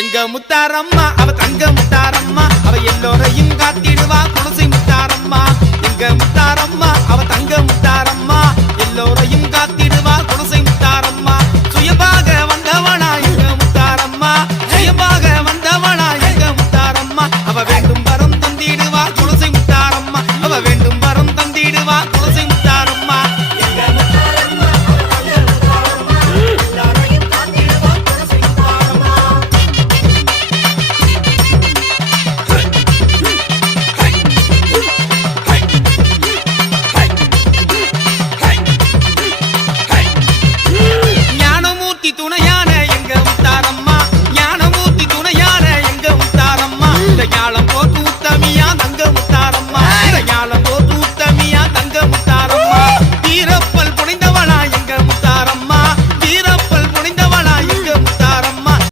எங்க முத்தாரம்மா அவ தங்க முத்தாரம்மா அவ எல்லோரையும் காத்திடுவா குலசை முத்தாரம்மா எங்க முத்தாரம்மா அவ தங்க முத்தாரம்மா